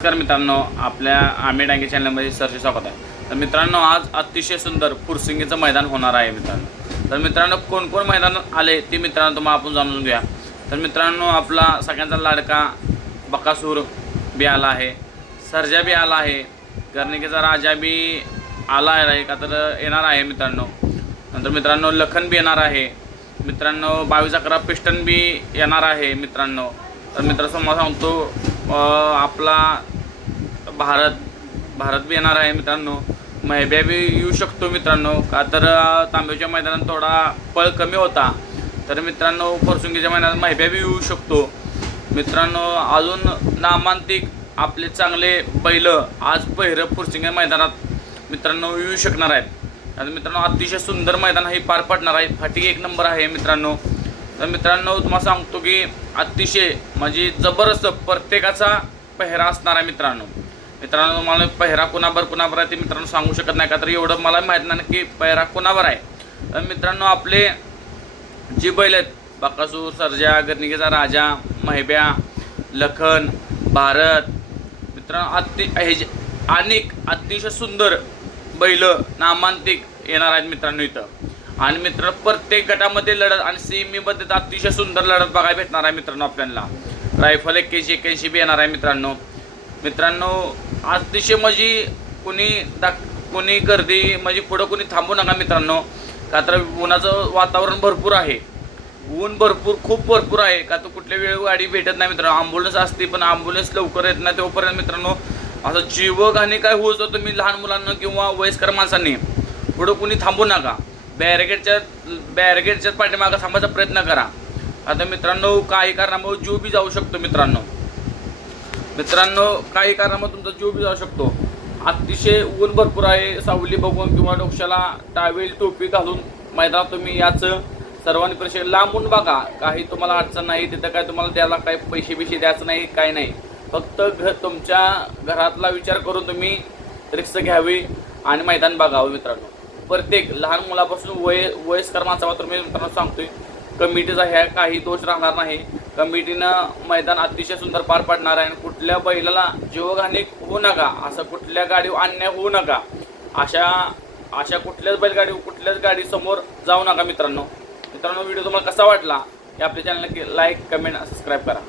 नमस्कार मित्रांनो आपल्या आम्ही डांगे चॅनलमध्ये सरचे स्वागत आहे. तर मित्रांनो आज अतिशय सुंदर फुरसिंगीचं मैदान होणार आहे मित्रांनो. तर मित्रांनो कोण कोण मैदान आले ते मित्रांनो तुम्हाला आपण जाणून घेऊया. तर मित्रांनो आपला सगळ्यांचा लाडका बकासूर बी आला आहे सरजा बी आला आहे गर्णिकेचा राजा बी आला आहे का तर येणार आहे मित्रांनो. नंतर मित्रांनो लखन बी येणार आहे. मित्रांनो बावीस अकरा पिस्टन बी येणार आहे मित्रांनो. तर मित्र सांगतो आपला भारत भारत बी येणार आहे मित्रांनो. मैब्या बी येऊ शकतो मित्रांनो. का तर तांब्याच्या मैदानात थोडा पळ कमी होता. तर मित्रांनो फरसुंगीच्या मैदानात मैब्या बी येऊ शकतो. मित्रांनो अजून नामांतिक आपले चांगले बैल आज पहिरं फुरसिंगे मैदानात मित्रांनो येऊ शकणार आहेत. आणि मित्रांनो अतिशय सुंदर मैदान हे पार पडणार आहे. फाटी एक नंबर आहे मित्रांनो. तर मित्रांनो तुम्हाला सांगतो की अतिशय म्हणजे जबरदस्त प्रत्येकाचा पेहरा असणार आहे मित्रांनो. मित्रांनो तुम्हाला पेहरा कुणावर कुणावर आहे ते मित्रांनो सांगू शकत नाही का? तर एवढं मला माहीत नाही की पेहरा कुणावर आहे. तर मित्रांनो आपले जी बैल आहेत बाकासूर सर्जा गर्निकेचा राजा महिब्या लखन भारत मित्रांनो अति हे जे अनेक अतिशय सुंदर बैल नामांतिक येणार आहेत मित्रांनो इथं. आणि मित्रांनो प्रत्येक गटामध्ये लढत आणि सेमीमध्ये तर अतिशय सुंदर लढत बघायला भेटणार आहे मित्रांनो आपल्याला. रायफल एक्क्याऐंशी एक्क्याऐंशी बी येणार आहे मित्रांनो. मित्रांनो अतिशय म्हणजे कुणी दाख कुणी गर्दी म्हणजे पुढं कुणी थांबू नका मित्रांनो. का तर उन्हाचं वातावरण भरपूर आहे. ऊन भरपूर खूप भरपूर आहे. का तर कुठल्या वेळ गाडी भेटत नाही मित्रांनो. ॲम्ब्युलन्स असते पण अँब्युलन्स लवकर येत नाही तोपर्यंत मित्रांनो असं जीवघाणी काय होत होतं तुम्ही लहान मुलांना किंवा वयस्कर माणसांनी? पुढं कुणी थांबू नका. बॅरिकेडच्या बॅरिगेडच्याच पाठीमागं थांबायचा प्रयत्न करा. आता मित्रांनो काही कारणामुळे जीव बी जाऊ शकतो मित्रांनो. मित्रांनो काही कारणामुळे तुमचा जीव बी जाऊ शकतो. अतिशय ऊन भरपूर आहे सावली बघून किंवा डोक्याला टावेल टोपी घालून मैदानात तुम्ही याचं सर्वांनी प्रश्न लांबून बघा. काही तुम्हाला अडचण नाही तिथं काय तुम्हाला द्यायला काही पैसे बिशे द्यायचं नाही काय नाही. फक्त घर तुमच्या घरातला विचार करून तुम्ही रिक्स घ्यावी आणि मैदान बघावं मित्रांनो. प्रत्येक लहान मुलापासून वय वयस्कर माणसावर मी मित्रांनो सांगतोय कमिटीचा ह्या काही दोष राहणार नाही. कमिटीनं मैदान अतिशय सुंदर पार पाडणार आहे आणि कुठल्या बैलाला जीवघाणी होऊ नका असं कुठल्या गाडी अन्याय होऊ नका. अशा अशा कुठल्याच बैलगाडी कुठल्याच गाडी समोर जाऊ नका मित्रांनो. मित्रांनो व्हिडिओ तुम्हाला कसा वाटला? हे आपल्या चॅनलला लाईक कमेंट सबस्क्राईब करा.